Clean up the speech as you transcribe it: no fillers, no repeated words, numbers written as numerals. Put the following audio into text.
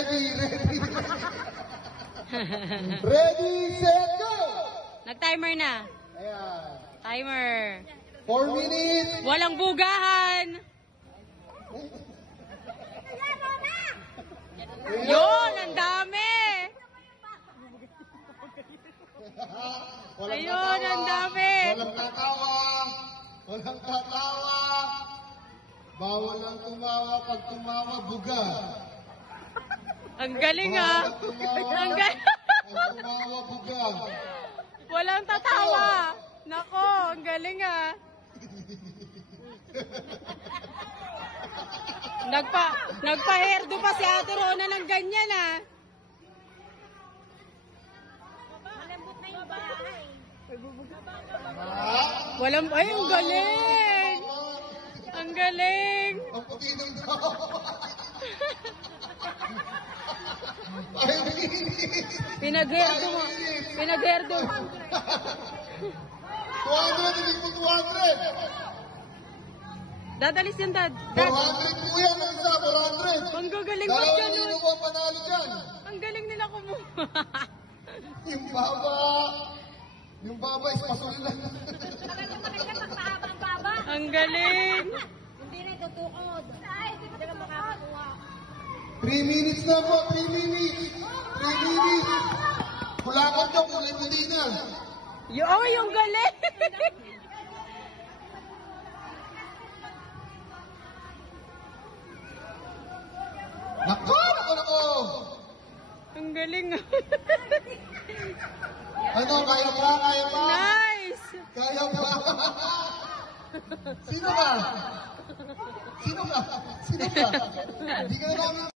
Ready. Ready, set, go! Nag-timer na. Ayan. Timer. 4 minutes. Walang bugahan. Yun, ang dami. Ayun, ang dami. Walang tatawa. Walang tatawa. Bawal ang tumawa. Pag tumawa, buga. Ang galing ah. Ang galing. Pag tumawa, buga. Walang tatawa. Nako, ang galing ah. Nagpa-hairdo pa si Ate Rona ng ganyan ah. Walang, ay, ang galing. Ang galing. Ang puti ng daw. 5 minutes. Pinag-hairdo mo. Pinag-hairdo. 200, hindi mo 200. Dadalis yan, Dad. 400 po yan, ang isa, 400. Ang gagaling mo Dalawa dyan. nino mo panalo dyan. Ang galing nila kumuha. Yung baba. Yung baba is pasul lang. Ang galing. Hindi na tutukod. Hindi na makakakuha. 3 minutes na po, 3 minutes. 3 minutes. Kulakot nyo, kulay pudi na. Yung galing. Nako. Ang galing. Ano, kaya pa? Nice. Kaya pa? Sino ka? Sino ka? Hindi ka namin